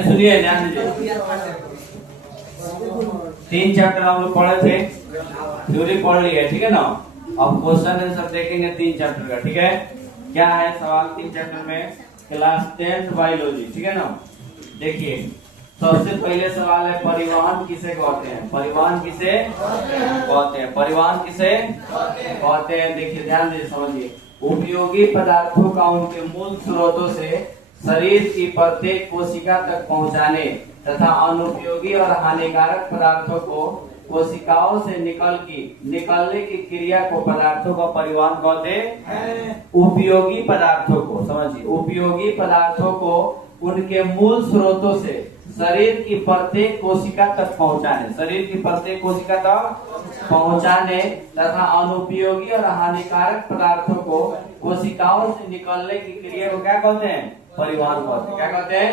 सुनिए, ध्यान दीजिए। 3 चैप्टर हम लोग पढ़े थे, थ्योरी पढ़ लिया, ठीक है ना। अब क्वेश्चन आंसर देखेंगे 3 चैप्टर का, ठीक है। क्या है सवाल 3 चैप्टर में? क्लास 10 बायोलॉजी, ठीक है ना। देखिए, सबसे पहले सवाल है परिवहन किसे कहते हैं? परिवहन किसे कहते हैं? परिवहन किसे कहते हैं? देखिए, ध्यान दीजिए, समझिए। उपयोगी पदार्थों का उनके मूल स्रोतों से शरीर की प्रत्येक कोशिका तक पहुंचाने तथा अनुपयोगी और हानिकारक पदार्थों को कोशिकाओं से निकलने की क्रिया को पदार्थों का परिवहन कहते हैं। उपयोगी पदार्थों को, समझिए, उपयोगी पदार्थों को उनके मूल स्रोतों से शरीर की प्रत्येक कोशिका तक पहुंचाने, शरीर की प्रत्येक कोशिका तक पहुंचाने तथा अनुपयोगी और हानिकारक पदार्थों को कोशिकाओं से निकलने की क्रिया को क्या कहते हैं? परिवहन कहते हैं। क्या कहते हैं?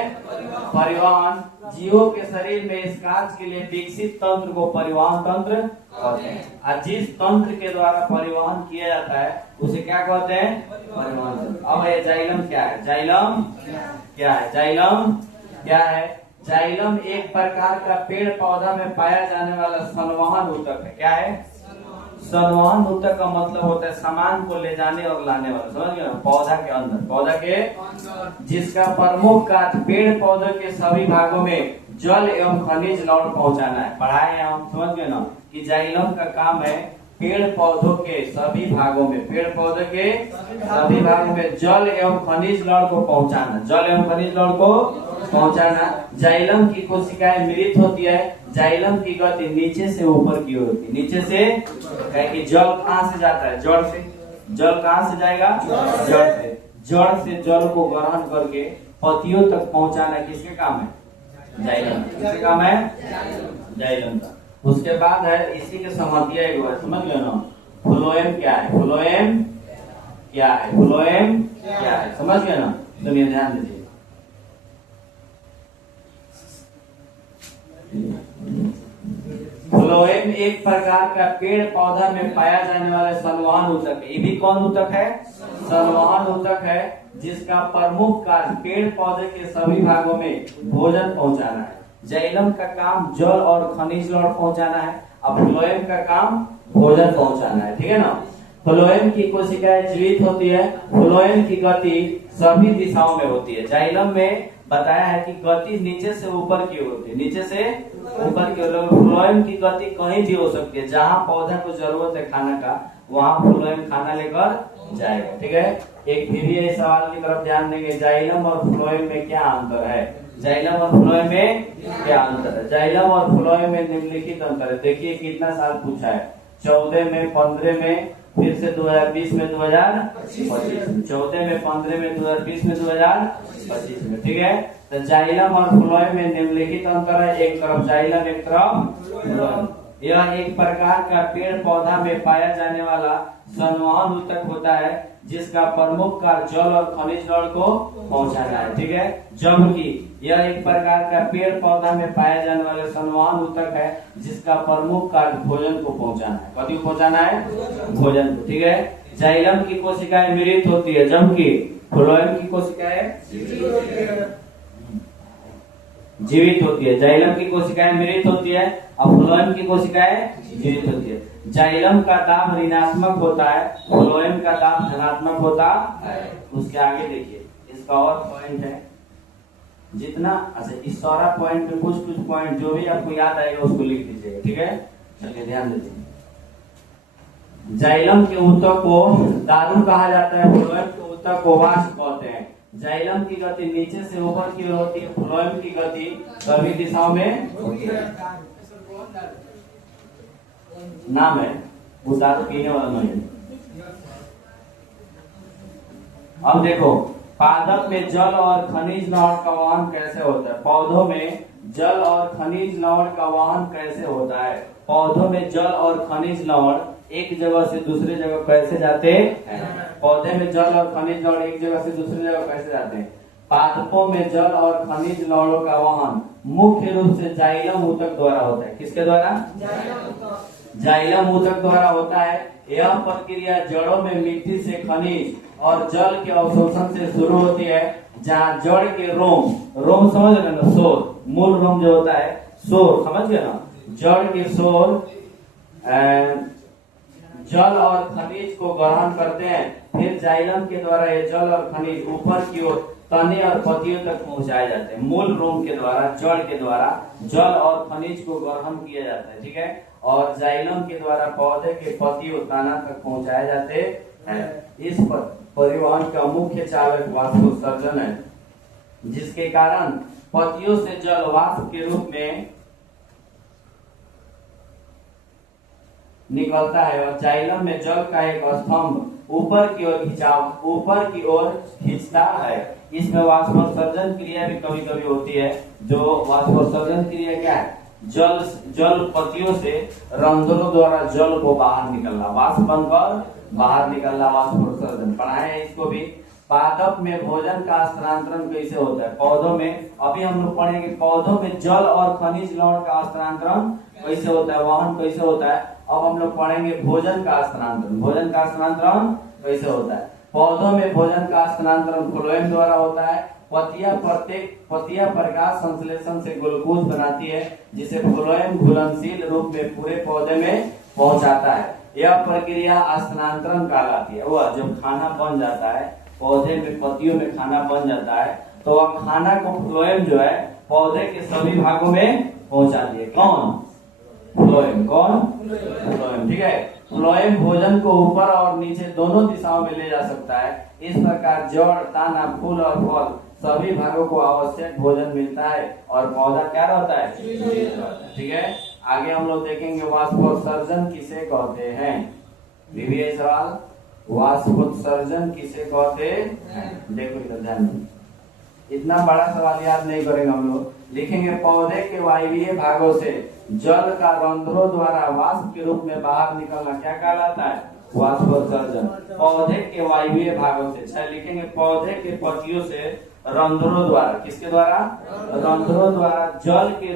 परिवहन। जीवों के शरीर में इस कार्य के लिए विकसित तंत्र को परिवहन तंत्र कहते हैं। और जिस तंत्र के द्वारा परिवहन किया जाता है उसे क्या कहते हैं? परिवहन तंत्र। अब ये जाइलम क्या है? जाइलम क्या है? जाइलम क्या है? जाइलम एक प्रकार का पेड़ पौधा में पाया जाने वाला संवहन ऊतक है। क्या है? संवहन ऊतक का मतलब होता है सामान को ले जाने और लाने वाला, समझ गए? पौधा के अंदर, पौधा के जिसका प्रमुख कार्य पेड़ पौधे के सभी भागों में जल एवं खनिज लवण पहुंचाना है। पढ़ाए हैं हम, समझ गए ना, कि जाइलम का काम है पेड़ पौधों के सभी भागों में, पेड़ पौधे के सभी भागों में जल एवं खनिज लवण को पहुंचाना, जल एवं खनिज लवण को पहुंचाना। जाइलम की कोशिकाएं मृत होती है। जाइलम की गति नीचे से ऊपर की ओर होती है। नीचे से, कि जल कहाँ से जाता है? जड़ से। जल कहाँ से जाएगा? जड़ से। जड़ से जल को ग्रहण करके पत्तियों तक पहुंचाना किसके काम है? जाइलम। किसके काम है? जाइलम का। उसके बाद है इसी के समझिए एक बार, समझ लो ना, फ्लोएम क्या है? फ्लोएम क्या है? फ्लोएम क्या है? समझ गए ना? सुनिए, ध्यान दीजिए। फ्लोएम एक प्रकार का पेड़ पौधा में पाया जाने वाला संवहन ऊतक है। ये भी कौन ऊतक है? संवहन ऊतक है, जिसका प्रमुख कार्य पेड़ पौधे के सभी भागों में भोजन पहुंचाना है। जाइलम का काम जल और खनिज लवण पहुंचाना है, अब फ्लोएम का काम भोजन पहुंचाना है, ठीक है ना। फ्लोएम की कोशिकाएं जीवित होती है। फ्लोएम की गति सभी दिशाओं में होती है। जाइलम में बताया है कि गति नीचे से ऊपर की ओर होती है, नीचे से ऊपर की ओर। फ्लोएम की गति कहीं भी हो सकती है। जहाँ पौधा को जरूरत है खाना का, वहाँ फ्लोएम खाना लेकर जाएगा, ठीक है। एक फिर ये सवाल की तरफ ध्यान देंगे, जाइलम और फ्लोएम में क्या अंतर है? जाइलम और फ्लोएम में क्या अंतर है? जाइलम और फ्लोएम में निम्नलिखित अंतर है। देखिए कितना साल पूछा है, 14 में, 15 में, फिर से 2020 में, 2025 में, 14 में, 15 में, 2020 में, 2025 में, ठीक है। तो जाइलम और फ्लोएम में निम्नलिखित अंतर है। एक तरफ जाइलम, एक तरफ फ्लोएम। यह एक प्रकार का पेड़ पौधा में पाया जाने वाला संवहन ऊतक होता है, जिसका प्रमुख कार्य जल और खनिज लवण को पहुंचाना है, ठीक है। जबकि यह एक प्रकार का पेड़ पौधा में पाया जाने वाला संवहन ऊतक है, जिसका प्रमुख कार्य भोजन को पहुंचाना है। कभी पहुंचाना है? भोजन को, ठीक है। जाइलम की कोशिकाएं मृत होती है, जबकि फ्लोएम की कोशिकाएं जीवित होती है। जाइलम की कोशिकाएं मृत होती है और फ्लोएम की कोशिकाएं जीवित होती है। जाइलम का दाब ऋणात्मक होता है, फ्लोएम का दाब धनात्मक होता है। उसके आगे देखिए, इसका और पॉइंट है जितना, अच्छा, इस सारा पॉइंट में कुछ पॉइंट जो भी आपको याद आएगा उसको लिख दीजिएगा, ठीक है। चलिए ध्यान दीजिए। जाइलम के ऊतक को दारू कहा जाता है, फ्लोएम के ऊतक को वाष्प कहते हैं। जाइलम की गति नीचे से ऊपर की ओर होती है, फ्लोएम की गति सभी दिशाओं में होती है। नाम है, वो दारू पीने वाला नहीं। अब देखो, पादप में जल और खनिज लवण का वहन कैसे होता है? पौधों में जल और खनिज लवण का वहन कैसे होता है? पौधों में जल और खनिज लवण एक जगह से दूसरे जगह कैसे जाते हैं? पौधे में जल और खनिज लवण एक जगह से दूसरी जगह कैसे जाते हैं? पादपों में जल और खनिज लवणों का वहन मुख्य रूप से जाइलम ऊतक द्वारा होता है। किसके द्वारा? जाइलम ऊतक द्वारा होता है। यह प्रक्रिया जड़ों में मिट्टी से खनिज और जल के अवशोषण से शुरू होती है, जहाँ जड़ के रोम समझ रहे ना, शोर, मूल रोम जो होता है शोर, समझ गए ना, जड़ के शोर जल और खनिज को ग्रहण करते हैं। फिर जाइलम के द्वारा ये जल और खनिज ऊपर की ओर तने और पत्तियों तक पहुंचाए जाते हैं। मूल रोम के द्वारा, जड़ के द्वारा जल और खनिज को ग्रहण किया जाता है, ठीक है। और जाइलम के द्वारा पौधे के पत्तियों तना तक पहुंचाए जाते हैं। इस परिवहन का मुख्य चालक वाष्पोत्सर्जन है, जिसके कारण पत्तियों से जल वाष्प के रूप में निकलता है और जाइलम में जल का एक स्तंभ ऊपर की ओर खींचता है। इसमें वाष्पोत्सर्जन क्रिया भी कभी कभी होती है। जो वाष्पोत्सर्जन क्रिया क्या है, जल पत्तियों से रंध्रों द्वारा जल को बाहर निकलना, वाष्प बनकर बाहर निकलना वाष्पोत्सर्जन। पढ़ाए हैं इसको भी। पादप में भोजन का स्थानांतरण कैसे होता है, पौधों में, अभी हम लोग पढ़ेंगे पौधों में जल और खनिज लवण का स्थानांतरण कैसे होता है, वहन कैसे होता है। अब हम लोग पढ़ेंगे भोजन का स्थानांतरण। भोजन का स्थानांतरण कैसे होता है, पौधों में भोजन का स्थानांतरण फ्लोएम द्वारा होता है। पत्तियां प्रकाश संश्लेषण से ग्लूकोज बनाती है, जिसे फ्लोएम घुलनशील रूप में पूरे पौधे में पहुंचाता है। यह प्रक्रिया स्थानांतरण कहलाती है। वह जब खाना बन जाता है, पौधे में पत्तियों में खाना बन जाता है, तो वह खाना को फ्लोएम जो है पौधे के सभी भागों में पहुंचाती है। कौन? फ्लोएम। कौन? फ्लोएम, ठीक है। फ्लोएम भोजन को ऊपर और नीचे दोनों दिशाओं में ले जा सकता है। इस प्रकार जड़, तना, फूल और फल सभी भागों को आवश्यक भोजन मिलता है और पौधा क्या रहता है, ठीक है। आगे हम लोग देखेंगे वाष्पोत्सर्जन किसे कहते हैं। बीबीए सवाल, वाष्पोत्सर्जन किसे कहते हैं। देखो इधर ध्यान दो, इतना बड़ा सवाल याद नहीं करेंगे हम लोग। लिखेंगे पौधे के वायवीय भागों से जल का रंध्रों द्वारा वाष्प के रूप में बाहर निकलना क्या कहलाता है, वाष्पोत्सर्जन। पौधे के वायवीय भागों से, अच्छा लिखेंगे पौधे के पत्तियों से रंध्रों द्वारा, किसके द्वारा, रंध्रों द्वारा जल के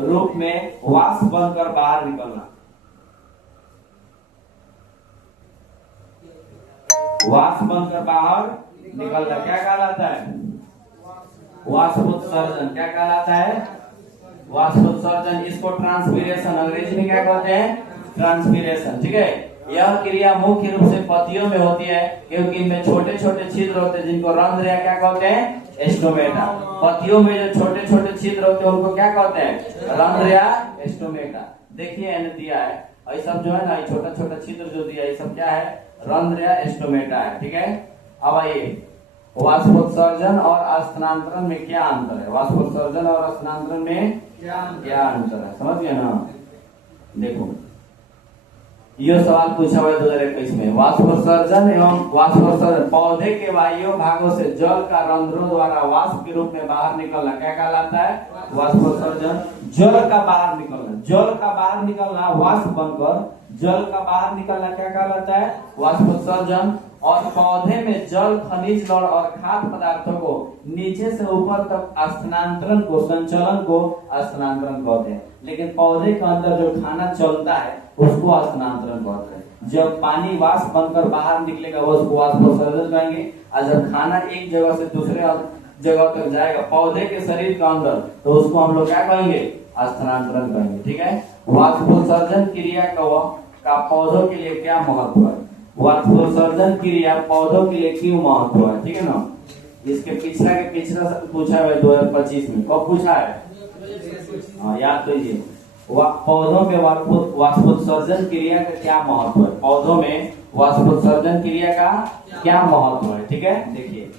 रूप में वाष्प बनकर बाहर निकलना। वाष्प बनकर बाहर निकलना क्या कहलाता है, वाष्पोत्सर्जन। क्या कहलाता है, वाष्पोत्सर्जन। इसको ट्रांसपीरेशन अंग्रेजी में क्या कहते हैं, ट्रांसपीरेशन, ठीक है। यह क्रिया मुख्य रूप से पत्तियों में होती है, क्योंकि इनमें छोटे छोटे छिद्र होते हैं, जिनको रंध्र या क्या कहते हैं, स्टोमेटा। पत्तियों में जो छोटे छोटे छिद्र होते हैं उनको क्या कहते हैं, रंध्र या स्टोमेटा। देखिए मैंने दिया है, ये सब जो है ना, ये छोटा छोटा छिद्र जो दिया है, ये सब क्या है, रंध्र या स्टोमेटा है, ठीक है। अब आइए वाष्पोत्सर्जन और स्थानांतरण में क्या अंतर है, वाष्पोत्सर्जन और स्थानांतरण में क्या अंतर है, समझ गए ना। देखो यह सवाल पूछा हुआ है 2021 में। वाष्पोत्सर्जन एवं वाष्पोत्सर्जन, पौधे के वायु भागों से जल का रंध्रों द्वारा वाष्प के रूप में बाहर निकलना क्या कहलाता है, वाष्पोत्सर्जन। जल का बाहर निकलना वाष्प बनकर जल का बाहर निकलना क्या कहलाता है, वाष्पोत्सर्जन। और पौधे में जल, खनिज लवण और खाद्य पदार्थों को नीचे से ऊपर तक स्थानांतरण को, संचलन को स्थानांतरण कहते हैं। लेकिन पौधे के अंदर जो खाना चलता है उसको स्थानांतरण कहते हैं। जब पानी वाष्प बनकर बाहर निकलेगा वो उसको वाष्पोत्सर्जन कहेंगे, और जब खाना एक जगह से दूसरे जगह तक जाएगा पौधे के शरीर के अंदर, तो उसको हम लोग क्या कहेंगे, स्थानांतरण कहेंगे, ठीक है। वाष्पोत्सर्जन क्रिया का पौधों के लिए क्या महत्व है, वाष्पोत्सर्जन क्रिया पौधों के लिए क्यों महत्व है, ठीक है ना। इसके पिछला पूछा है 2025 में, कब पूछा है, हाँ याद कीजिए। पौधों में वाष्पोत्सर्जन क्रिया का क्या महत्व है, पौधों में वाष्पोत्सर्जन क्रिया का क्या महत्व है, ठीक है। देखिए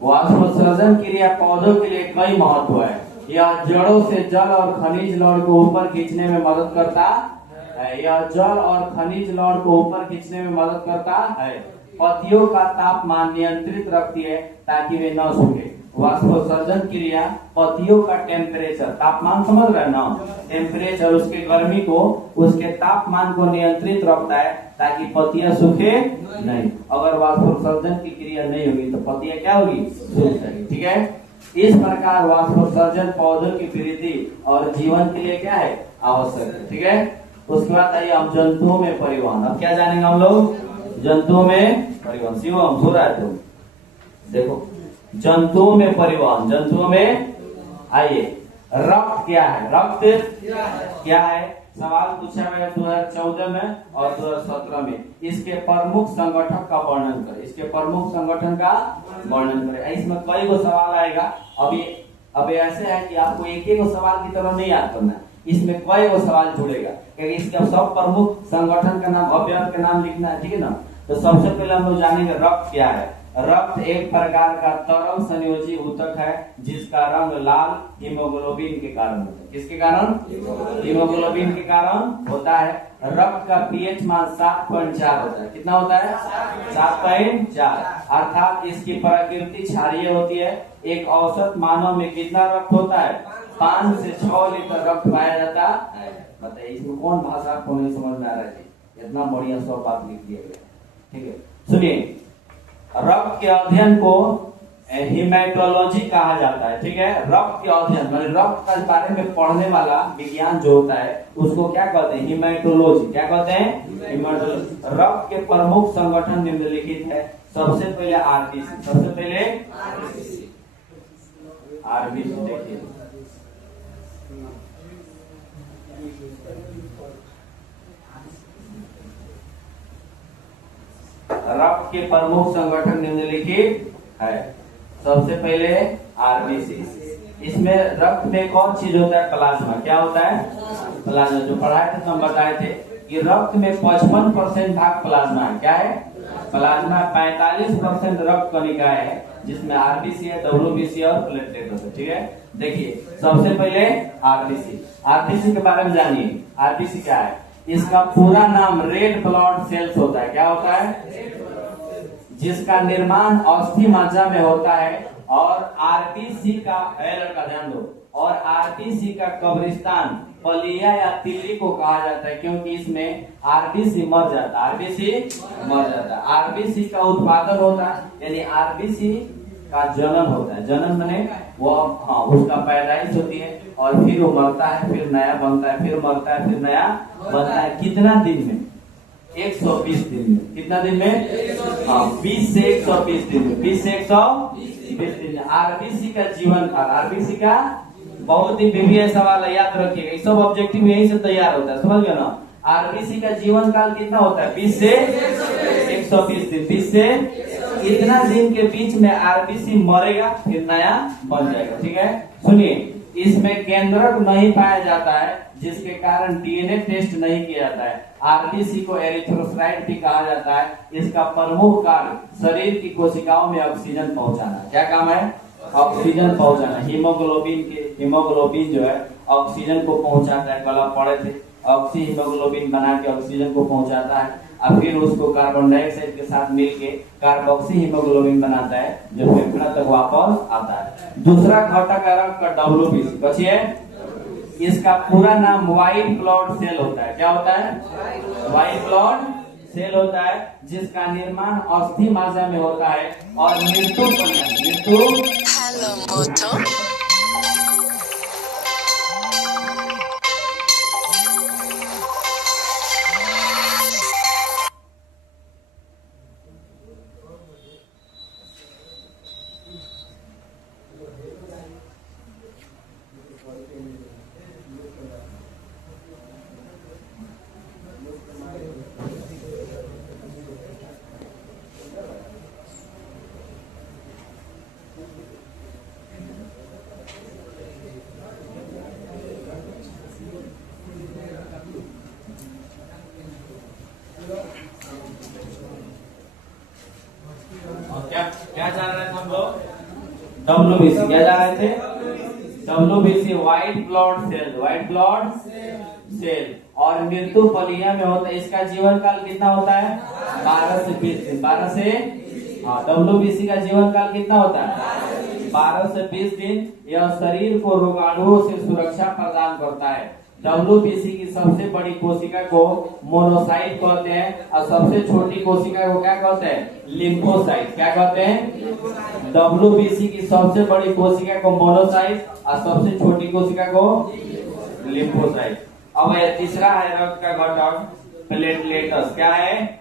वाष्पोत्सर्जन क्रिया पौधों के लिए कई महत्व है। यह जड़ों से जल और खनिज लवण को ऊपर खींचने में मदद करता है। यह जल और खनिज लवण को ऊपर खींचने में मदद करता है। पत्तियों का तापमान नियंत्रित रखती है ताकि वे न सूखे। वाष्पोत्सर्जन क्रिया पत्तियों का टेम्परेचर, तापमान समझ रहे हैं ना, टेम्परेचर, उसके गर्मी को, उसके तापमान को नियंत्रित रखता है ताकि पत्तियां सूखे नहीं। अगर वाष्पोत्सर्जन की क्रिया नहीं होगी तो पत्तियां क्या होगी, सूख जाएगी, ठीक है। इस प्रकार वाष्पोत्सर्जन पौधों की वृद्धि और जीवन के लिए क्या है, आवश्यक है। ठीक है, उसके बाद आइए हम जंतुओं में परिवहन। अब क्या जानेंगे हम लोग, जंतुओं में परिवहन। शिवम सुन रहा है तुम, देखो जंतुओं में परिवहन, जंतुओं में आइए रक्त क्या है, रक्त क्या है, सवाल पूछा गया 2014 में और 2017 में। इसके प्रमुख संगठन का वर्णन करें, इसके प्रमुख संगठन का वर्णन करें। इसमें कई गो सवाल आएगा। अभी ऐसे है कि आपको एक एक सवाल की तरह नहीं याद करना, इसमें कई गो सवाल जुड़ेगा, क्योंकि इसके सब प्रमुख संगठन का नाम, अवयव का नाम लिखना है। ठीक है ना। तो सबसे पहले हम लोग जानेंगे रक्त क्या है। रक्त एक प्रकार का तरल संयोजी ऊतक है जिसका रंग लाल हीमोग्लोबिन के कारण होता है। किसके कारण, हीमोग्लोबिन के कारण होता है। रक्त का पीएच मान 7.4 होता है। कितना होता है, 7.4, अर्थात इसकी प्रकृति क्षारीय होती है। एक औसत मानव में कितना रक्त होता है, 5 से 6 लीटर रक्त पाया जाता है। बताइए इसमें कौन भाषा आपको नहीं समझ में आ रहा है, इतना बढ़िया सब बात लिख दिया गया। ठीक है, सुनिए, रक्त के अध्ययन को हिमेटोलॉजी कहा जाता है। ठीक है, रक्त के अध्ययन मतलब रक्त के बारे में पढ़ने वाला विज्ञान जो होता है उसको क्या कहते हैं, हिमेटोलॉजी। क्या कहते हैं, हिमेटोलॉजी। रक्त के प्रमुख संगठन निम्नलिखित है। सबसे पहले आरबीसी, सबसे पहले आरबीसी देखिए, रक्त के प्रमुख संगठन निम्नलिखित है। सबसे पहले आरबीसी। इसमें रक्त में एक और चीज होता है, प्लाज्मा। क्या होता है, प्लाज्मा। जो पढ़ाए थे तो हम बताए थे कि रक्त में 55% भाग प्लाज्मा है। क्या है, प्लाज्मा। 45% रक्त कणिका है जिसमें आरबीसी है, डब्ल्यूबीसी और प्लेटलेट होता है। ठीक है, देखिए सबसे पहले आरबीसी। आरबीसी के बारे में जानिए, आरबीसी क्या है। इसका पूरा नाम रेड ब्लड सेल्स होता है। क्या होता है, जिसका निर्माण अस्थि मज्जा में होता है। और आरबीसी का, लड़का ध्यान दो, और आरबीसी का कब्रिस्तान पलिया या तिल्ली को कहा जाता है, क्योंकि इसमें आरबीसी मर जाता है, आरबीसी मर जाता है। आरबीसी का उत्पादन होता है, यानी आरबीसी का जन्म होता है। जन्म माने वो, हाँ, उसका पैदाइश होती है और फिर वो मरता है, फिर नया बनता है, फिर मरता है, फिर नया बनता है। कितना दिन में, 120 दिन में। कितना दिन में, हाँ, 20 से 120 दिन में, 20 से 120 दिन में। आरबीसी का जीवन काल, आरबीसी का बहुत ही बीबीए सवाल है, याद रखिएगा। ये सब ऑब्जेक्टिव यही से तैयार होता है, समझ गए ना। आरबीसी का जीवन काल कितना होता है, 20 से 120 दिन। 20 से इतना दिन के बीच में आरबीसी मरेगा, फिर नया बन जाएगा। ठीक है, सुनिए, इसमें केंद्रक नहीं पाया जाता है, जिसके कारण डीएनए टेस्ट नहीं किया जाता है। आरबीसी को एरिथ्रोसाइट भी कहा जाता है। इसका प्रमुख कार्य शरीर की कोशिकाओं में ऑक्सीजन पहुंचाना। क्या काम है, ऑक्सीजन पहुंचाना। हीमोग्लोबिन जो है ऑक्सीजन को पहुंचाता है, कल आप पढ़े थे, ऑक्सी हीमोग्लोबिन बना के ऑक्सीजन को पहुंचाता है, और फिर उसको कार्बन डाइऑक्साइड के साथ मिलके कार्बोक्सी हीमोग्लोबिन बनाता है, जो फेफड़ा तक वापस आता है। दूसरा घटक है रक्त का डब्ल्यूबीसी। बचिए, इसका पूरा नाम व्हाइट ब्लड सेल होता है। क्या होता है, व्हाइट ब्लड सेल होता है, जिसका निर्माण अस्थि मज्जा में होता है और मृत्यु क्या जान रहे थे हम लोग, डब्ल्यूबीसी। क्या जान रहे थे, WBC white blood cell, white blood cell. और मृत्यु पलिया में होता है। इसका जीवन काल कितना होता है, 12 से 20 दिन। 12 से, हाँ, डब्ल्यूबीसी का जीवन काल कितना होता है, 12 से 20 दिन। यह शरीर को रोगाणुओं से सुरक्षा प्रदान करता है। WBC की सबसे बड़ी कोशिका को मोनोसाइट कहते हैं और सबसे छोटी कोशिका को क्या कहते हैं? लिम्फोसाइट। क्या कहते हैं? WBC की सबसे बड़ी कोशिका को मोनोसाइट और सबसे छोटी कोशिका को लिम्फोसाइट। अब तीसरा है रक्त का घटक प्लेटलेट्स। क्या है?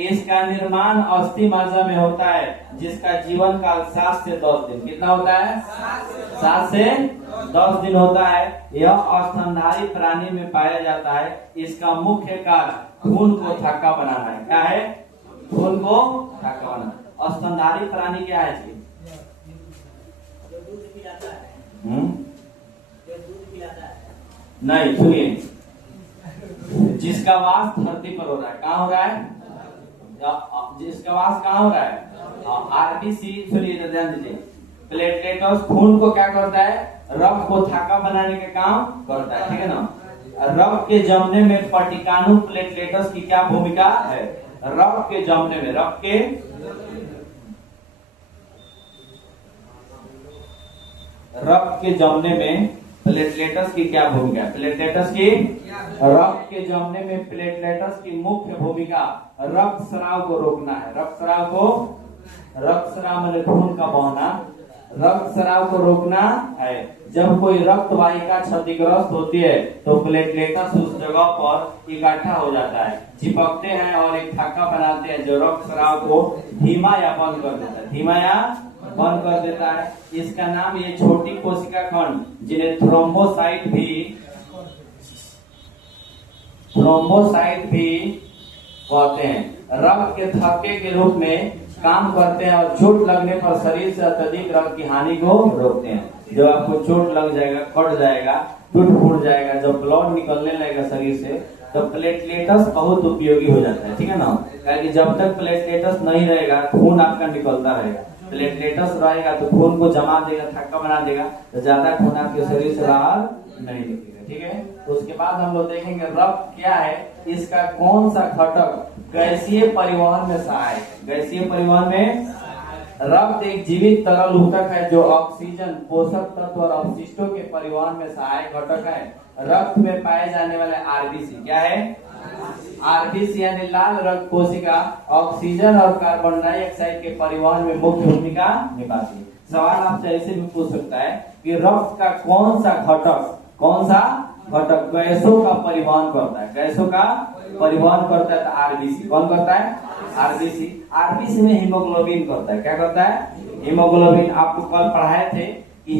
इसका निर्माण अस्थि मज्जा में होता है जिसका जीवन काल 7 से 10 दिन। कितना होता है? 7 से 10 दिन होता है। यह स्तनधारी प्राणी में पाया जाता है। इसका मुख्य कार्य खून को थक्का बनाना है। क्या है? खून को थक्का बनाना। स्तनधारी प्राणी क्या है जी? नहीं, सुनिए, जिसका वास धरती पर हो रहा है, कहाँ हो रहा है? जिसका वास कहाँ हो रहा है? आरबीसी। सुनिए, ध्यान दीजिए। प्लेटलेट्स खून को क्या करता है? रक्त को थक्का बनाने का काम करता है, ठीक है ना। रक्त के जमने में पटिकानु प्लेटलेट्स की क्या भूमिका है? रक्त के जमने में प्लेटलेट्स की क्या भूमिका है? प्लेटलेट्स की रक्त के जमने में प्लेटलेट्स की मुख्य भूमिका रक्तस्राव को रोकना है। रक्तस्राव माने खून का बहना, रक्तस्राव को रोकना है। जब कोई रक्त वाहिका क्षतिग्रस्त होती है तो प्लेटलेट्स उस जगह पर इकट्ठा हो जाता है, चिपकते हैं और एक थक्का बनाते हैं जो रक्तस्राव को धीमा या बंद कर देता है। इसका नाम ये छोटी कोशिका खंड जिन्हें थ्रोम्बोसाइट भी कहते हैं, रक्त के थक्के के रूप में काम करते हैं और चोट लगने पर शरीर से अत्यधिक रक्त की हानि को रोकते हैं। जब आपको चोट लग जाएगा, कट जाएगा, टूट फूट जाएगा, जब ब्लड निकलने लगेगा शरीर से, तो प्लेटलेट्स बहुत उपयोगी हो जाता है, ठीक है ना। क्योंकि जब तक प्लेटलेट्स नहीं रहेगा खून आपका निकलता रहेगा। प्लेटलेट्स रहेगा तो खून को जमा देगा, थक्का बना देगा, तो ज्यादा खून आपके शरीर से बाहर नहीं निकलेगा, ठीक है। तो उसके बाद हम लोग देखेंगे रक्त क्या है, इसका कौन सा घटक गैसीय परिवहन में सहायक है। गैसीय परिवहन में रक्त एक जीवित तरल ऊतक है जो ऑक्सीजन, पोषक तत्व और अवशिष्टों के परिवहन में सहायक घटक है। रक्त में पाए जाने वाले आरबीसी क्या है? आरबीसी यानी लाल रक्त कोशिका ऑक्सीजन और कार्बन डाइऑक्साइड के परिवहन में मुख्य भूमिका निभाती है। सवाल आपसे ऐसे भी पूछ सकता है कि रक्त का कौन सा घटक गैसों का परिवहन करता है? गैसों का परिवहन करता है तो आरबीसी। कौन करता है? आरबीसी में हीमोग्लोबिन करता है। क्या करता है? हीमोग्लोबिन। आपको कल पढ़ाए थे कि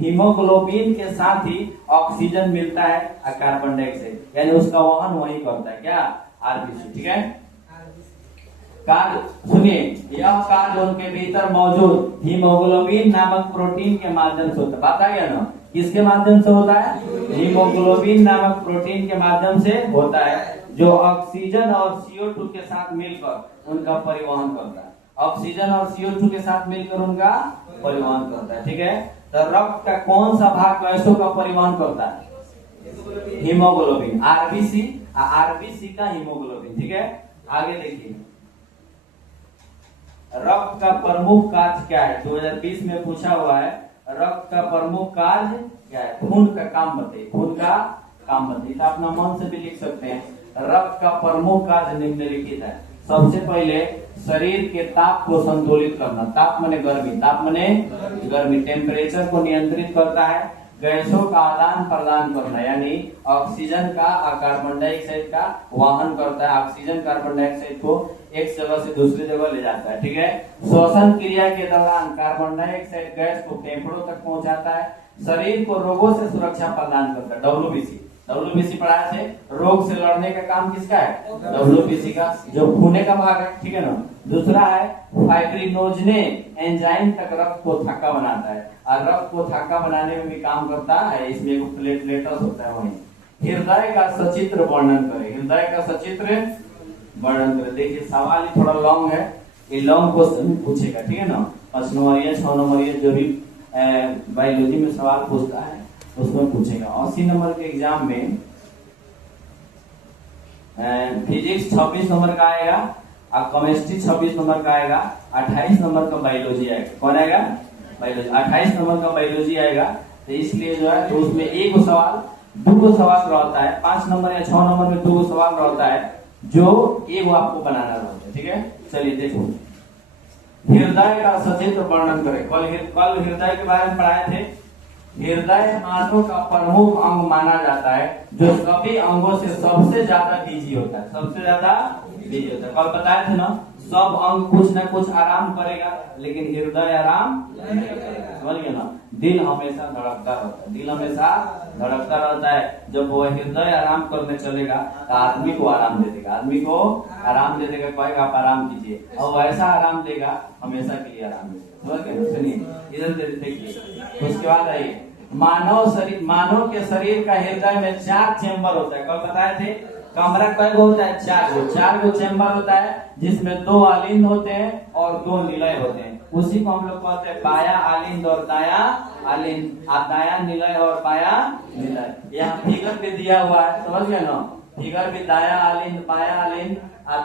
हीमोग्लोबिन के साथ ही ऑक्सीजन मिलता है और कार्बन डाइऑक्साइड, यानी उसका वहन वही करता है। क्या? आरबीसी, ठीक है। कार्य सुनिए, यह कार्य उनके भीतर मौजूद हीमोग्लोबिन नामक प्रोटीन के माध्यम से होता है। बात आ गया ना? किसके माध्यम से होता है? हीमोग्लोबिन नामक प्रोटीन के माध्यम से होता है, जो ऑक्सीजन और CO2 के साथ मिलकर उनका परिवहन करता है। ऑक्सीजन और CO2 के साथ मिलकर उनका परिवहन करता है, ठीक है। तो रक्त का कौन सा भाग गैसों का परिवहन करता है? हीमोग्लोबिन। आरबीसी का हीमोग्लोबिन, ठीक है। आगे देखिए, रक्त का प्रमुख कार्य क्या है? 2020 में पूछा हुआ है, रक्त का प्रमुख कार्य क्या है? खून का काम बताइए। तो अपना मन से भी लिख सकते हैं। रक्त का प्रमुख कार्य निम्नलिखित है। सबसे पहले शरीर के ताप को संतुलित करना। ताप माने गर्मी, टेम्परेचर को नियंत्रित करता है। गैसों का आदान प्रदान करना, यानी ऑक्सीजन का और कार्बन डाइऑक्साइड का वहन करता है। ऑक्सीजन कार्बन डाइऑक्साइड को एक जगह से दूसरी जगह ले जाता है, ठीक है। श्वसन क्रिया के दौरान कार्बन डाइऑक्साइड गैस को फेफड़ों तक पहुंचाता है। शरीर को रोगों से सुरक्षा प्रदान करता है। डब्ल्यूबीसी पढ़ाया थे। रोग से लड़ने का काम किसका है? डब्ल्यूबीसी का, जो खूने का भाग है, ठीक है ना। दूसरा है फाइब्रिनोजने एंजाइम तक रक्त को थक्का बनाता है और रक्त को थक्का बनाने में भी काम करता है। इसमें एक प्लेटलेट्स होता है। वही हृदय का सचित्र वर्णन करें। देखिए सवाल थोड़ा लॉन्ग है, ये लॉन्ग क्वेश्चन पूछेगा, ठीक है ना। 5 नंबर या 6 नंबर जो भी बायोलॉजी में सवाल पूछता है उसमें पूछेगा। 80 नंबर के एग्जाम में फिजिक्स 26 नंबर का आएगा और केमिस्ट्री 26 नंबर का आएगा। 28 नंबर का बायोलॉजी आएगा। कौन आएगा? बायोलॉजी। 28 नंबर का बायोलॉजी आएगा। तो इसलिए जो है तो उसमें एक सवाल दो सवाल रहता है, 5 नंबर या 6 नंबर में दो सवाल रहता है जो एगो आपको बनाना रहता है। ठीक है, चलिए देखो, हृदय का सचित्र वर्णन करें। कल हृदय के बारे में पढ़ाए थे। हृदय मानव का प्रमुख अंग माना जाता है जो सभी अंगों से सबसे ज्यादा बिजी होता है, सबसे ज्यादा बिजी होता है। कल बताए थे ना, सब अंग कुछ न कुछ आराम करेगा लेकिन हृदय आराम समझ गए ना। दिल हमेशा धड़कता रहता है, दिल हमेशा धड़कता रहता है। जब वो हृदय आराम करने चलेगा तो आदमी को आराम दे देगा, आदमी को आराम दे देगा, कहेगा आप आराम कीजिए, और वैसा आराम देगा, हमेशा के लिए आराम देगा। समझ गए? सुनिए इधर देखिए, उसके बाद आइए, मानव के शरीर का हृदय में 4 चेम्बर होता है। कल बताए थे, कमरा कई होता है? 4 गो चेम्बर होता है, जिसमें 2 आलिंद होते हैं और 2 निलय होते हैं। उसी को हम लोग कहते हैं बाया आलिंद और दाया आलिंद, दाया निलय और बाया निलय। यहाँ फिगर भी दिया हुआ है, समझ गए ना, फिगर भी दाया आलिंद बाया आलिंद,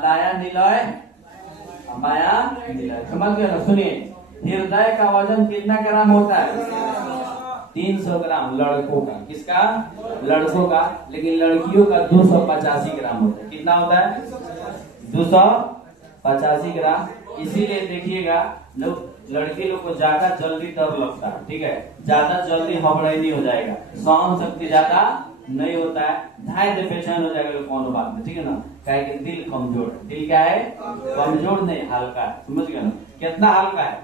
दाया निलय बाया निलय, समझ गए ना। सुनिए, हृदय का वजन कितना ग्राम होता है? 300 ग्राम लड़कों का। किसका? लड़कों का। लेकिन लड़कियों का 285 ग्राम होता है। कितना होता है? 285 ग्राम। इसीलिए देखिएगा, लोग लड़की लोग को ज्यादा जल्दी डर लगता है। ठीक है, ज्यादा जल्दी हबड़ैनी हो जाएगा, सहन शक्ति ज्यादा नहीं होता है, धाय से बेचैन हो जाएगा लोग कोनो बात में। ठीक है ना, कहे कि दिल कमजोर है। दिल क्या है? कमजोर नहीं, हल्का है। समझ गए ना? कितना हल्का है?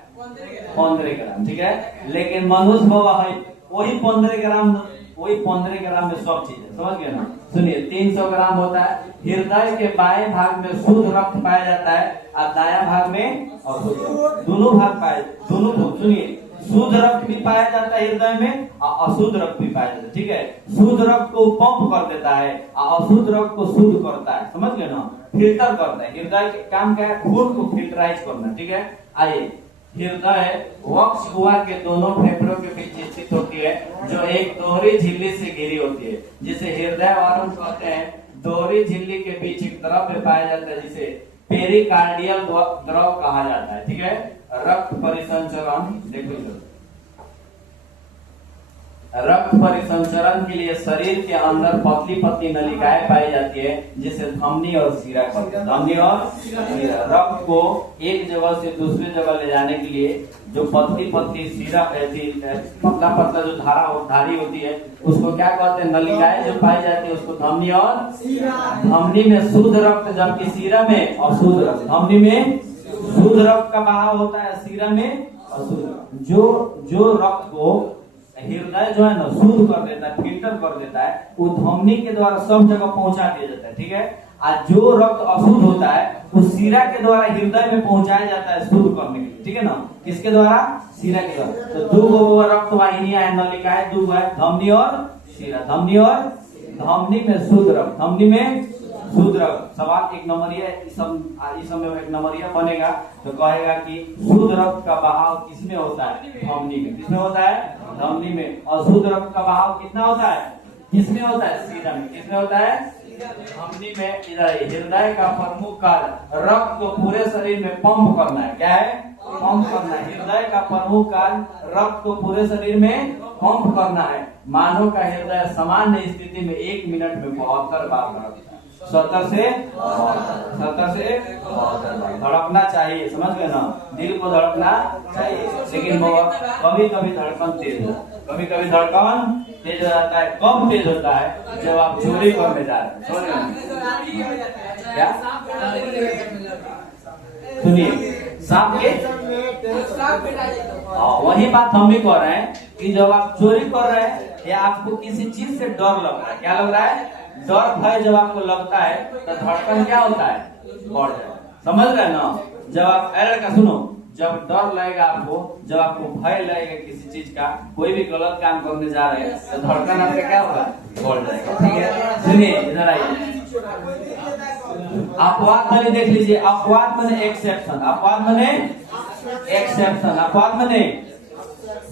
15 ग्राम। ठीक है, लेकिन मनुष्य बाबा है वही 15 ग्राम, वही 15 ग्राम में सब चीज है। समझ गए ना? सुनिए, 300 ग्राम होता है। हृदय के बाएं भाग में शुद्ध रक्त पाया जाता है और दाया भाग में अशुद्ध, दोनों भाग पाए, दोनों। सुनिए, शुद्ध रक्त भी पाया जाता है हृदय में और अशुद्ध रक्त भी पाया जाता है। ठीक है, शुद्ध रक्त को पंप कर देता है और अशुद्ध रक्त को शुद्ध करता है। समझ गए ना? फिल्टर करता है। हृदय के काम क्या है? खून को फिल्टराइज करना। ठीक है, आइए, हृदय वक्ष गुहा के दोनों फेफड़ों के बीच स्थित होती है, जो एक दोहरी झिल्ली से घिरी होती है, जिसे हृदय वारुण कहते हैं। दोहरी झिल्ली के बीच एक द्रव्य पाया जाता है जिसे पेरिकार्डियल द्रव कहा जाता है। ठीक है, रक्त परिसंचरण। देखो, रक्त परिसंचरण के लिए शरीर के अंदर पतली पतली नलिकाएं पाई जाती है, जिसे धमनी और शिरा कहते हैं। धमनी और शिरा। रक्त को एक जगह से दूसरी जगह ले जाने के लिए जो पतली पतली शिरा पतला पतला जो धारी होती है, उसको क्या कहते हैं? नलिकाएं जो पाई जाती है उसको धमनी और धमनी में शुद्ध रक्त, जबकि शिरा में अशुद्ध रक्त। धमनी में शुद्ध रक्त का बहाव होता है, शिरा में अशुद्ध। जो रक्त को हृदय जो है ना शुद्ध कर देता है, फिल्टर कर देता है, वो धमनी के द्वारा सब जगह पहुंचा दिया जाता है। ठीक है, और जो रक्त अशुद्ध होता है वो शिरा के द्वारा हृदय में पहुंचाया जाता है शुद्ध करने के लिए। ठीक है ना, किसके द्वारा? शिरा के द्वारा। तो 2 रक्त वाहिनियां है, नलिकाएं 2 है, धमनी और शिरा। धमनी और धमनी में शुद्ध रक्त, धमनी में शुद्ध रक्त। सवाल 1 नंबरिया, इस समय 1 नंबरिया बनेगा तो कहेगा कि शुद्ध रक्त का बहाव किसमें होता है? धमनी में। किसमें होता है? धमनी में। और शुद्ध रक्त का बहाव कितना होता है? किसमें होता है? शिरा में। किसमें होता है? धमनी में। इधर हृदय का प्रमुख कार्य रक्त को पूरे शरीर में पंप करना है। क्या है? पंप करना है। हृदय का प्रमुख कार्य रक्त को पूरे शरीर में पंप करना है। मानव का हृदय सामान्य स्थिति में 1 मिनट में 72 बार धड़कता है। 70 से 72 धड़कना चाहिए। समझ गए ना? दिल को धड़कना चाहिए, लेकिन वो कभी कभी धड़कन तेज हो, कभी कभी धड़कन तेज हो जाता है। कब तेज होता है? जब आप चोरी करने जा रहे हैं। क्या? सुनिए, सांप के वही बात हम भी कर रहे हैं कि जब आप चोरी कर रहे हैं या आपको किसी चीज से डर लग रहा है, क्या लग रहा है? डर भय जब आपको लगता है तो धड़कन क्या होता है? बढ़ जाए। समझ रहे ना? जब आप का सुनो, जब डर लगेगा आपको, जब आपको भय लगेगा किसी चीज का, कोई भी गलत काम करने जा रहे हैं तो धड़कन आपका क्या होगा? बढ़ जाएगा। ठीक है, सुनिए, इधर आइए। अपवाद माने देख लीजिए। अपवाद माने एक्सेप्शन। अपवाद माने एक्सेप्शन। अपवाद माने,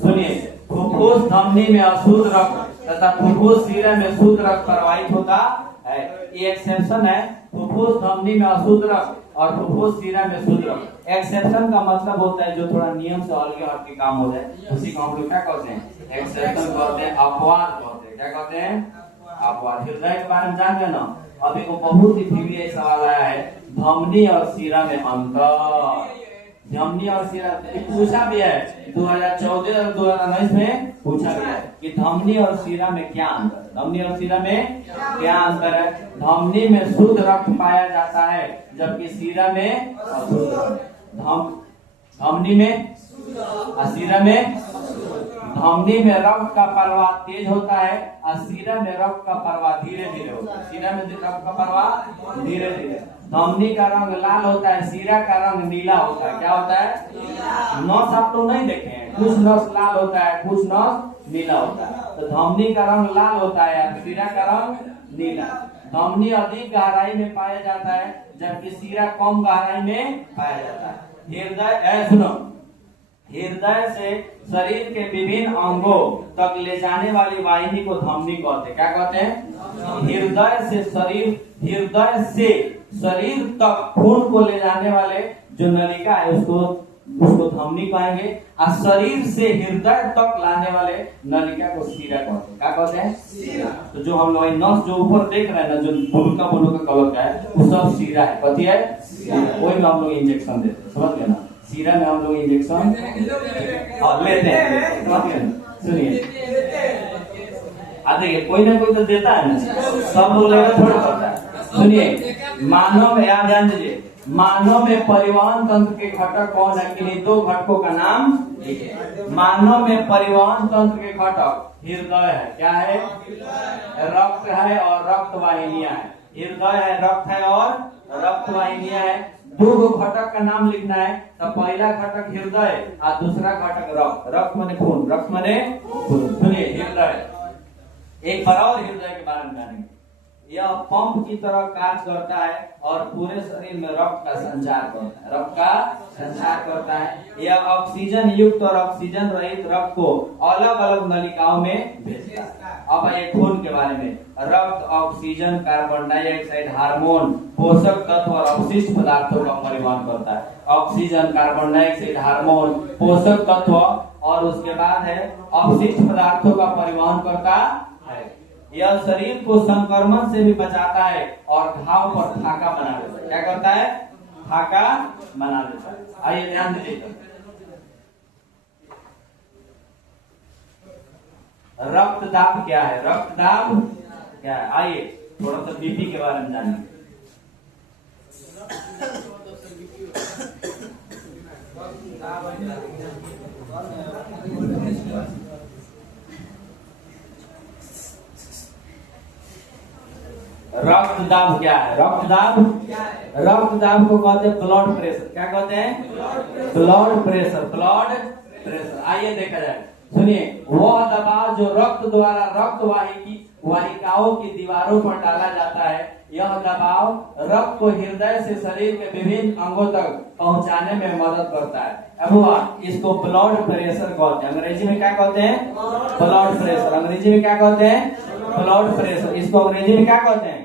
सुनिए, फुफ्फुस धमनी में अशुद्ध रक्त तथा फुफ्फुस शिरा में शुद्ध रक्त प्रवाहित होता है। ये एक्सेप्शन है। फुफ्फुस धमनी में अशुद्ध रक्त और फुफ्फुस शिरा में शुद्ध रक्त। एक्सेप्शन का मतलब होता है जो थोड़ा नियम से अलग हट के काम हो जाए, उसी को हम लोग क्या कहते हैं? एक्सेप्शन कहते हैं, अपवाद कहते हैं। क्या कहते हैं? अपवाद। हृदय के बारे में जान गए ना। अभी को बहुत ही प्रीवियस सवाल आया है, धमनी और शिरा में अंतर। धमनी और शिरा पूछा भी है 2014 और 2019 में पूछा गया है कि धमनी और शिरा में क्या अंतर है। धमनी और शिरा में क्या अंतर है? धमनी में शुद्ध रक्त पाया जाता है, जबकि शिरा में अशुद्ध रक्त। धमनी में और शिरा में, धमनी में रक्त का प्रवाह तेज होता है और शिरा में रक्त का प्रवाह धीरे धीरे होता है। शिरा में रक्त का प्रवाह धीरे धीरे। धमनी का रंग लाल होता है, शिरा का रंग नीला होता है। क्या होता है? नस आप तो नहीं देखे हैं, कुछ नस लाल होता है, कुछ नस नीला होता है। तो धमनी का रंग लाल होता है, शिरा का रंग नीला। धमनी अधिक गहराई में पाया जाता है, जबकि शिरा कम गहराई में पाया जाता है। हृदय, सुनो, हृदय से शरीर के विभिन्न अंगों तक ले जाने वाली वाहिनी को धमनी कहते हैं। क्या कहते हैं? हृदय से शरीर तक खून को ले जाने वाले जो नलिका है उसको धमनी कहेंगे, और शरीर से हृदय तक लाने वाले नलिका को शिरा कहते हैं। क्या कहते हैं? तो जो हम लोग नस जो ऊपर देख रहे हैं ना, जो ब्लू का कलर का है, वो सब शिरा है। कथी है? वही में हम लोग इंजेक्शन देते हैं, समझ गए ना। शिरा में हम लोग इंजेक्शन लेते हैं, समझ गए। सुनिए, देखिए कोई ना कोई तो देता है ना, सब लोग लेकर थोड़ा करता है। सुनिए, मानव में, आप जान लीजिए, मानव में परिवहन तंत्र के घटक कौन है? किन्हीं दो घटकों का नाम लीजिए। मानव में परिवहन तंत्र के घटक हृदय है। क्या है? रक्त है और रक्त वाहिनियां है। हृदय है, रक्त है और रक्त वाहिनियां है। दो घटक का नाम लिखना है, तो पहला घटक हृदय और दूसरा घटक रक्त। रक्त माने खून, रक्त माने खून। सुनिए, हृदय, एक बार और हृदय के बारे में जानेंगे। यह पंप की तरह कार्य करता है और पूरे शरीर में रक्त का संचार करता है। रक्त का संचार करता है। यह ऑक्सीजन युक्त और ऑक्सीजन रहित रक्त को अलग अलग नलिकाओं में भेजता है। अब ये खून के बारे में, रक्त ऑक्सीजन, कार्बन डाइऑक्साइड, हार्मोन, पोषक तत्व और अवशिष्ट पदार्थों का परिवहन करता है। ऑक्सीजन, कार्बन डाइऑक्साइड, हार्मोन, पोषक तत्व और उसके बाद है अवशिष्ट पदार्थों का परिवहन करता है। यह शरीर को संक्रमण से भी बचाता है और घाव पर थाका बना देता है। क्या करता है? थाका बना देता है। आइए ध्यान दीजिए, रक्तदाब क्या है? रक्तदाब क्या है? आइए थोड़ा सा बीपी के बारे में जानेंगे। रक्तदाब क्या है? रक्तदाब को कहते हैं ब्लड प्रेशर। क्या कहते हैं? Blood pressure. आइए देखा जाए। सुनिए, वह दबाव जो रक्त द्वारा रक्त वाहिकाओं की दीवारों पर डाला जाता है, यह दबाव रक्त को हृदय से शरीर के विभिन्न अंगों तक पहुंचाने में मदद करता है। अब इसको ब्लड प्रेशर कहते हैं। अंग्रेजी में क्या कहते हैं? Blood pressure. अंग्रेजी में क्या कहते हैं? Blood pressure. इसको अंग्रेजी में क्या कहते हैं?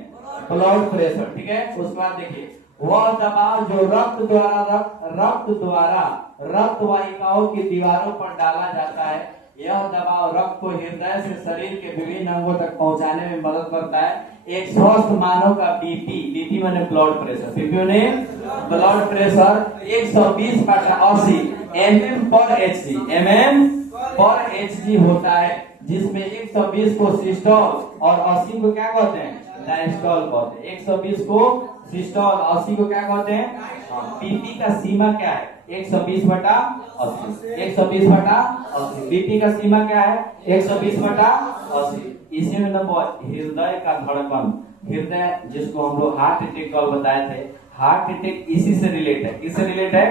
Blood pressure. ठीक है, उसके बाद देखिए, वह दबाव जो रक्त द्वारा रक्त वाहिकाओं की दीवारों पर डाला जाता है, यह दबाव रक्त को हृदय से शरीर के विभिन्न अंगों तक पहुंचाने में मदद करता है। एक स्वस्थ मानव का बीपी माने ब्लड प्रेशर, बीपी माने ब्लड प्रेशर 120/80 mm/hg होता है, जिसमें 120 को सिस्टोल और 80 को क्या कहते हैं? डायस्टोल कहते हैं। 120 को सिस्टोल, 80 को क्या कहते हैं? बीपी का सीमा क्या है? 120/80। 120/80। बीपी का सीमा क्या है? 120/80। इसी में हृदय का धड़कन, हृदय जिसको हम लोग हार्ट अटैक कल बताए थे, हार्ट अटैक इसी से रिलेट है। किससे रिलेट है?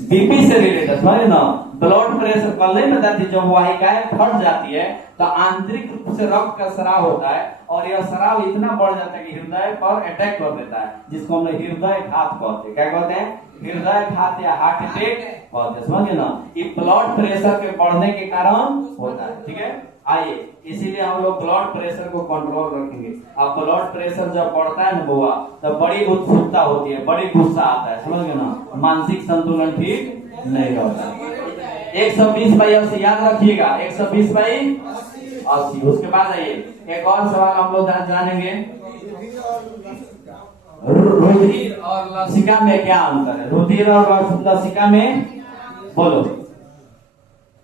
बीपी से रिलेट है, समझे ना। ब्लड प्रेशर कल नहीं बताती, जब वाहिकाएं फट जाती है तो आंतरिक रूप से रक्त का स्राव होता है और यह स्राव इतना बढ़ जाता है कि हृदय पर अटैक कर देता है, जिसको हम लोग हृदय घात कहते हैं। क्या कहते हैं? हृदय घात या हार्ट अटैक कहते हैं, समझे ना। ये ब्लड प्रेशर के बढ़ने के कारण होता है। ठीक है, आइए, इसीलिए हम लोग ब्लड प्रेशर को कंट्रोल रखेंगे। अब ब्लड प्रेशर जब बढ़ता है ना बुआ, तब बड़ी उत्सुकता होती है, बड़ी गुस्सा आता है, समझ गए ना। मानसिक संतुलन ठीक नहीं रहता। 120/80 याद रखिएगा। 120/80 80। उसके बाद आइए एक और सवाल हम लोग जानेंगे, रुधिर और लसिका में क्या अंतर है? रुधिर और लसिका में बोलो,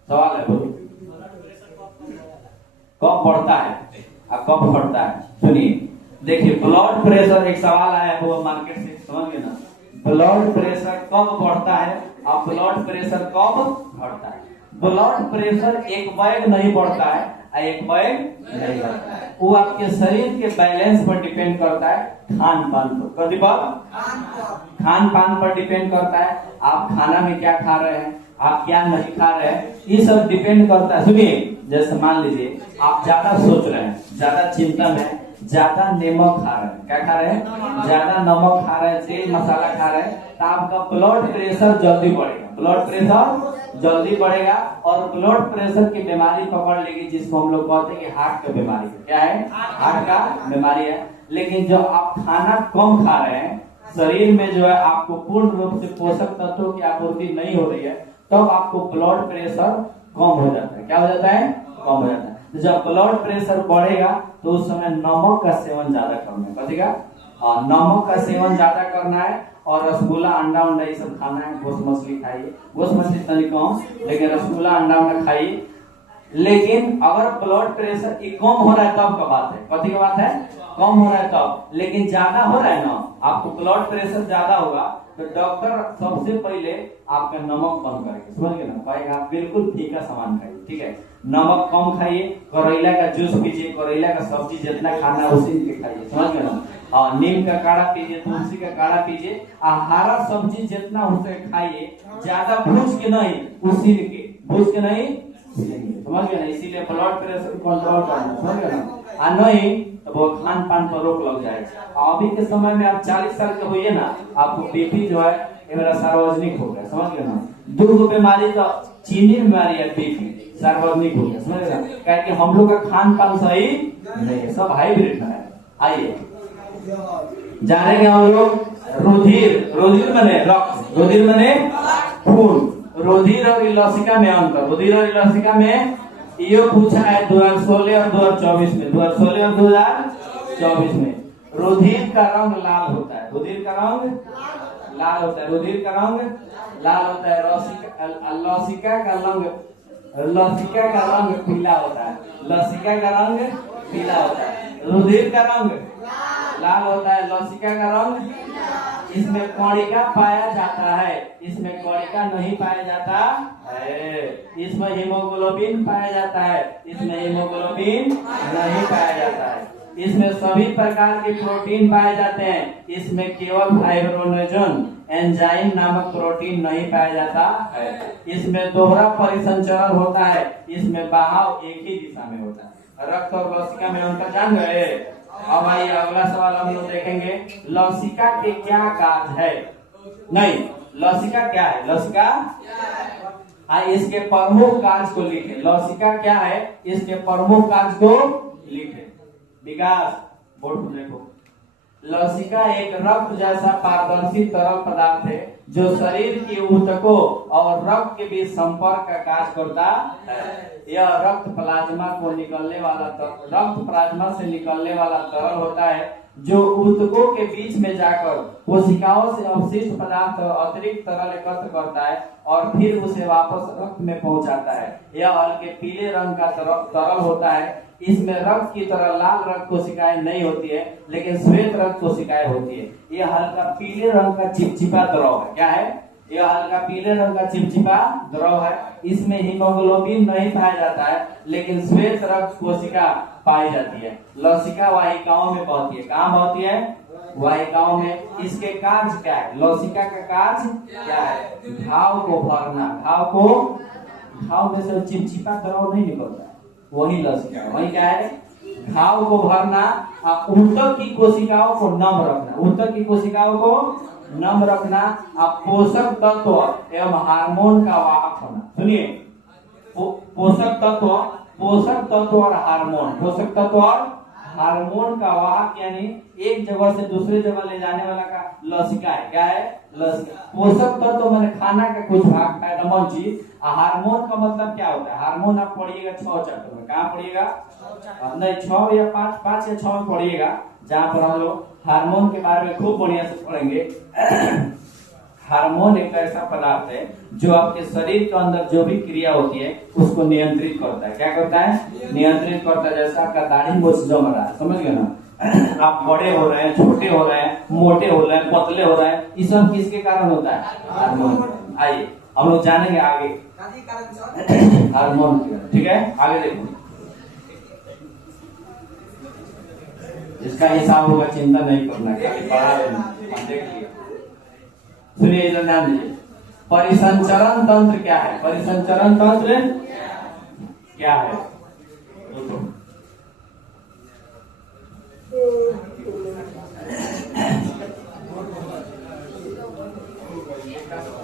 सवाल है बोलो। कब बढ़ता है और कब घटता है? सुनिए, देखिए ब्लड प्रेशर, एक सवाल आया है वो मार्केट से, समझ गए ना? ब्लड प्रेशर कब बढ़ता है और ब्लड प्रेशर कब घटता है? ब्लड प्रेशर एक बैग नहीं बढ़ता है और एक बैग नहीं घटता है। वो आपके शरीर के बैलेंस पर डिपेंड करता है, खान पान पर। कभी खान पान पर डिपेंड करता है, आप खाना में क्या खा रहे हैं, आप क्या नहीं खा रहे हैं, ये सब डिपेंड करता है। सुनिए, जैसे मान लीजिए आप ज्यादा सोच रहे हैं, ज्यादा चिंता में, ज्यादा नमक खा रहे हैं, क्या खा रहे हैं? ज्यादा नमक खा रहे हैं, तेल मसाला खा रहे हैं, तो आपका ब्लड प्रेशर जल्दी बढ़ेगा, ब्लड प्रेशर जल्दी बढ़ेगा और ब्लड प्रेशर की बीमारी पकड़ लेगी, जिसको हम लोग कहते हैं कि हार्ट की बीमारी। क्या है? हार्ट का बीमारी है। लेकिन जो आप खाना कम खा रहे हैं, शरीर में जो है आपको पूर्ण रूप से पोषक तत्वों की आपूर्ति नहीं हो रही है, तब आपको ब्लड प्रेशर कम हो जाता है। क्या हो जाता है? कम हो जाता है। तो जब ब्लड प्रेशर बढ़ेगा तो उस समय नमक का सेवन ज्यादा करना है। कथी का? नमक का सेवन ज्यादा करना है और रसगुल्ला, अंडा उंडा ये सब खाना है। गोश्त मछली खाइए, गोश्त मछली तनी कम, लेकिन रसगुल्ला अंडा उंडा खाइए। लेकिन अगर ब्लड प्रेशर कम हो रहा है तब का बात है। कथी का बात है? कम हो रहा है तब। लेकिन ज्यादा हो रहा है ना, आपको ब्लड प्रेशर ज्यादा होगा तो डॉक्टर सबसे पहले आपका नमक बंद करेगा। समझ गए ना? कहेगा आप बिल्कुल फीका सामान खाइए, ठीक है, नमक कम खाइए, करेला का जूस पीजिए, करेला का सब्जी जितना खाना है उसी के खाइए। समझ गए ना? नीम का काढ़ा पीजिए, तुलसी का काढ़ा पीजिए, हरा सब्जी जितना हो सके खाइए, ज्यादा भूज के नहीं, उसी के भूज के नहीं, समझ गए ना? इसीलिए ब्लड प्रेशर कंट्रोल करना, समझ गए ना? नहीं तो वो खान पान पर रोक लग जाएगा। अभी के समय में आप 40 साल के होइए ना, आपको बीपी जो है ये मेरा सार्वजनिक हो गया। समझ गए ना? दो बीमारी तो चीनी बीमारी है, बीपी सार्वजनिक हो गया। समझ गए ना? क्या कि हम लोग का खान पान सही नहीं है, सब हाइब्रिड है। आइए जानेंगे हम लोग रुधिर। रुधिर माने रक्त, रुधिर माने खून। रुधिर और लसिका में अंतर। रुधिर और लसिका में ये पूछा है 2016 और 2024 में, 2016 और 2024 में। रुधिर का रंग लाल होता है, रुधिर का रंग लाल होता है, रुधिर का रंग लाल होता है। लसिका का रंग, लसिका का रंग पीला होता है, लसिका का रंग पीला होता है। रुधिर का रंग लाल होता है, लसिका का रंग। इसमें कणिका पाया जाता है, इसमें कणिका नहीं पाया जाता है। इसमें हीमोग्लोबिन पाया जाता है, इसमें हीमोग्लोबिन नहीं पाया जाता है। इसमें सभी प्रकार के प्रोटीन पाए जाते हैं, इसमें केवल फाइब्रोनेजन एंजाइम नामक प्रोटीन नहीं पाया जाता है। इसमें दोहरा परिसंचरण होता है, इसमें बहाव एक ही दिशा में होता है। रक्त और लसिका में अंतर जान गए? अब आइए अगला सवाल हम लोग देखेंगे, लसिका के क्या कार्य है? नहीं, लसिका क्या है? लसिका इसके प्रमुख कार्य को लिखे। लसिका क्या है? इसके प्रमुख कार्य को लिखे। विकास बोर्ड पर देखो। लसिका एक रक्त जैसा पारदर्शी तरल पदार्थ है जो शरीर की ऊतकों और रक्त के बीच संपर्क का कार्य करता है। यह रक्त प्लाज्मा को निकलने वाला रक्त प्लाज्मा से निकलने वाला तरल होता है जो ऊतकों के बीच में जाकर कोशिकाओं से अवशिष्ट पदार्थ और अतिरिक्त तरल एकत्र करता है और फिर उसे वापस रक्त में पहुंचाता है। यह हल्के पीले रंग का तरल होता है। इसमें रक्त की तरह लाल रक्त कोशिकाएं नहीं होती है, लेकिन श्वेत रक्त कोशिकाएं होती है। यह हल्का पीले रंग का चिपचिपा द्रव है। क्या है? यह हल्का पीले रंग का चिपचिपा द्रव है। इसमें हीमोग्लोबिन नहीं पाया जाता है, लेकिन श्वेत रक्त कोशिका पाई जाती है। लसिका वाहिकाओं में बहती है। कहाँ बहती है? वाहिकाओं में। इसके कार्य क्या है? लसिका का कार्य क्या है? घाव को भरना। घाव में से चिपचिपा द्रव नहीं निकलता, वही लसिका। वही क्या है? घाव को भरना, ऊतक की कोशिकाओं को नम रखना, ऊतक की कोशिकाओं को नम रखना, पोषक तत्व एवं हार्मोन का वाहक होना। सुनिए, पोषक तत्व और हार्मोन, पोषक तत्व और हार्मोन का वाहक यानी एक जगह से दूसरे जगह ले जाने वाला का लसिका है। क्या है? लसिका। पोषक तत्व तो मैंने खाना का कुछ भाग फायदेमंद चीज। हार्मोन का मतलब क्या होता है? हार्मोन आप पढ़िएगा 6 चैप्टर में। कहाँ पढ़िएगा? नहीं 6 या 5 या 6 में पढ़िएगा, जहाँ पर हम लोग हार्मोन के बारे में खूब बढ़िया से पढ़ेंगे। हार्मोन एक ऐसा पदार्थ है जो आपके शरीर के अंदर जो भी क्रिया होती है उसको नियंत्रित करता है। क्या करता है? नियंत्रित करता है। जैसा आपका दाढ़ी मूंछ जम रहा है, समझ गए ना? आप बड़े हो रहे हैं, छोटे हो रहे हैं, मोटे हो रहे हैं, पतले हो रहे हैं, ये सब किसके कारण होता है? हार्मोन। आइए हम लोग जानेंगे आगे हार्मोन क्या। ठीक है, आगे देखो, इसका हिसाब होगा, चिंता नहीं करना, खाली पढ़ा लेना। देख लिया, सुनिए, इधर ध्यान दीजिए। परिसंचरण तंत्र क्या है? परिसंचरण तंत्र क्या है?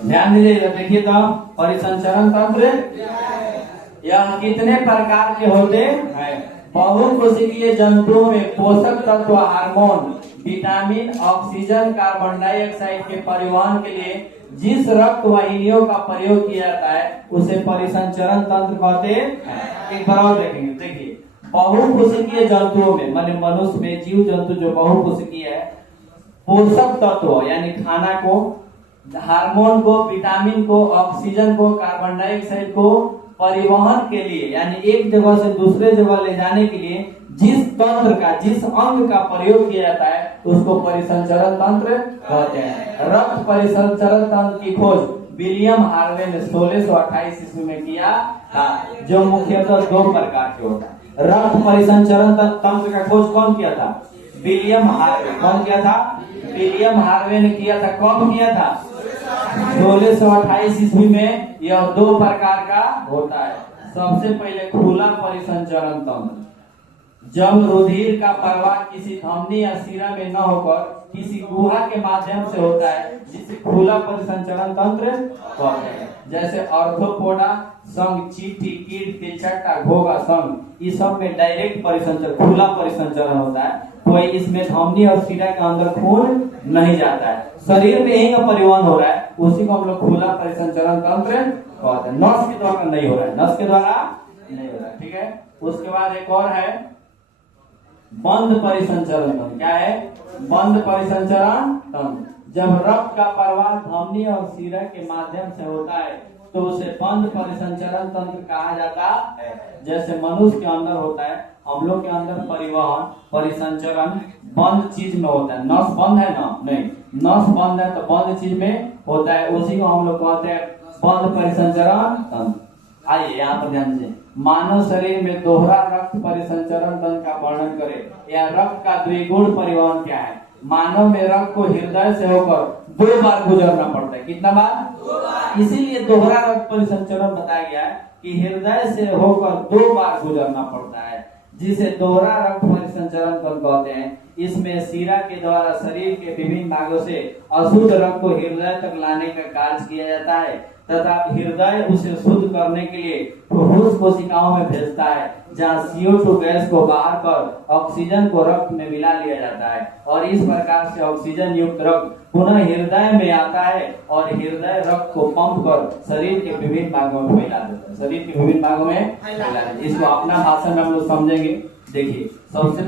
ध्यान दीजिए, देखिए तो परिसंचरण तंत्र यह कितने प्रकार के होते हैं? बहुकोशिकीय जंतुओं में पोषक तत्व, hormone, vitamin, oxygen, carbon dioxide के परिवहन के लिए जिस रक्त वाहिनियों का प्रयोग किया जाता है उसे परिसंचरण तंत्र कहते हैं। एक बार और देखेंगे, देखिए, बहुकोशिकीय जंतुओं में माने मनुष्य में, जीव जंतु जो बहुकोशिकीय है, पोषक तत्व यानी खाना को, हार्मोन को, विटामिन को, ऑक्सीजन को, कार्बन डाइऑक्साइड को परिवहन के लिए यानी एक जगह से दूसरे जगह ले जाने के लिए जिस तंत्र का, जिस अंग का प्रयोग किया जाता है उसको परिसंचरण तंत्र कहते हैं। रक्त परिसंचरण तंत्र की खोज विलियम हार्वे ने 1628 ईस्वी में किया था, जो मुख्यतः 2 प्रकार के होता है। रक्त परिसंचरण तंत्र का खोज कौन किया था? William Harvey. कौन किया था? विलियम हार्वे ने किया था। कब किया था? 1628 ईस्वी में। यह 2 प्रकार का होता है। सबसे पहले खुला परिसंचरण तंत्र, जब रुधिर का प्रवाह किसी धमनी या शिरा में न होकर किसी गुहा के माध्यम से होता है, जिसे खुला परिसंचरण तंत्र कहते हैं। जैसे आर्थ्रोपोडा संघ, चींटी, कीट, तिलचट्टा, घोंघा संघ, इस सब में डायरेक्ट परिसंचरण, खुला परिसंचरण होता है। कोई इसमें धमनी और शिरा के अंदर खून नहीं जाता है, शरीर में यही का परिवहन हो रहा है, उसी को हम लोग खुला परिसंचरण तंत्र कहते हैं। नस के द्वारा नहीं हो रहा है, नस के द्वारा नहीं हो रहा है। ठीक है, उसके बाद एक और है बंद परिसंचरण तंत्र। क्या है? बंद परिसंचरण तंत्र। जब रक्त का प्रवाह धमनी और शिरा के माध्यम से होता है तो उसे बंद परिसंचरण तंत्र कहा जाता है। जैसे मनुष्य के अंदर होता है, हम लोग के अंदर परिवहन, परिसंचरण बंद चीज में होता है। नस बंद है ना? नहीं, नस बंद है तो बंद चीज में होता है, उसी को हम लोग कहते हैं बंद परिसंचरण तंत्र। आइए यहाँ पर ध्यान दीजिए, मानव शरीर में दोहरा रक्त परिसंचरण तंत्र का वर्णन करें या रक्त का द्विगुण परिवहन क्या है? मानव में रक्त को हृदय से होकर 2 बार गुजरना पड़ता है। कितना बार? 2 बार। इसीलिए दोहरा रक्त परिसंचरण बताया गया है कि हृदय से होकर 2 बार गुजरना पड़ता है, जिसे दोहरा रक्त परिसंचरण तंत्र कहते हैं। इसमें शिरा के द्वारा शरीर के विभिन्न भागों से अशुद्ध रक्त को हृदय तक लाने का कार्य किया जाता है तथा हृदय उसे शुद्ध करने के लिए फुफ्फुस कोशिकाओं में भेजता है, जहां CO2 गैस को बाहर कर ऑक्सीजन को रक्त में मिला लिया जाता है और इस प्रकार से ऑक्सीजन युक्त रक्त पुनः हृदय में आता है और हृदय रक्त को पंप कर शरीर के विभिन्न भागों में फैला देता है। शरीर के विभिन्न भागों में फैला देता है। इसको अपना भाषा में हम लोग समझेंगे। देखिए, सबसे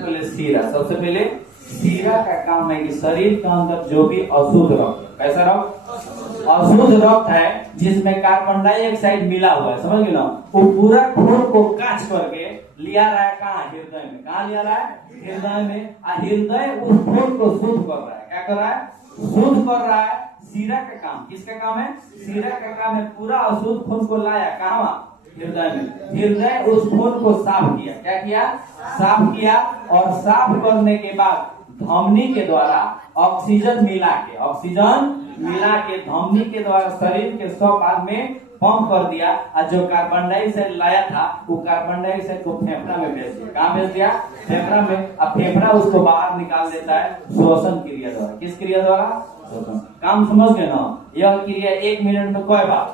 पहले शिरा का काम है कि शरीर के अंदर जो भी अशुद्ध रक्त, कैसा रक्त? अशुद्ध रक्त है जिसमें कार्बन डाइऑक्साइड मिला हुआ है, समझ गए ना? वो पूरा खून को काच करके लिया रहा है कहाँ? हृदय में। कहाँ लिया रहा है? हृदय में। हृदय उस खून को शुद्ध कर रहा है। क्या कर रहा है? शुद्ध कर रहा है। शिरा का काम, किसका काम है? शिरा का काम है पूरा अशुद्ध खून को लाया कहाँ? हृदय में। हृदय उस खून को साफ किया। क्या किया? साफ किया। और साफ करने के बाद धमनी के द्वारा ऑक्सीजन मिला के धमनी के द्वारा शरीर के सब भाग में पंप कर दिया और जो कार्बन डाइऑक्साइड लाया था वो कार्बन डाइऑक्साइड को फेफड़ा में भेज दिया। कहाँ भेज दिया? फेफड़ा में। अब फेफड़ा उसको बाहर निकाल देता है श्वसन क्रिया द्वारा। किस क्रिया द्वारा? श्वसन। काम समझ गए ना? यह क्रिया 1 मिनट में कई बार?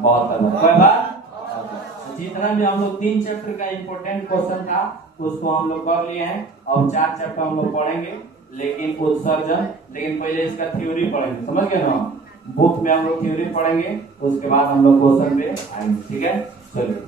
72 बार। कई बार? जितना भी हम लोग 3 चैप्टर का इंपॉर्टेंट क्वेश्चन था उसको हम लोग कर लिए हैं। अब 4 चैप्टर हम लोग पढ़ेंगे, लेकिन उत्सर्जन, लेकिन पहले इसका थ्योरी पढ़ेंगे, समझ गए ना। बुक में हम लोग थ्योरी पढ़ेंगे, उसके बाद हम लोग क्वेश्चन पे आएंगे, ठीक है। चलिए।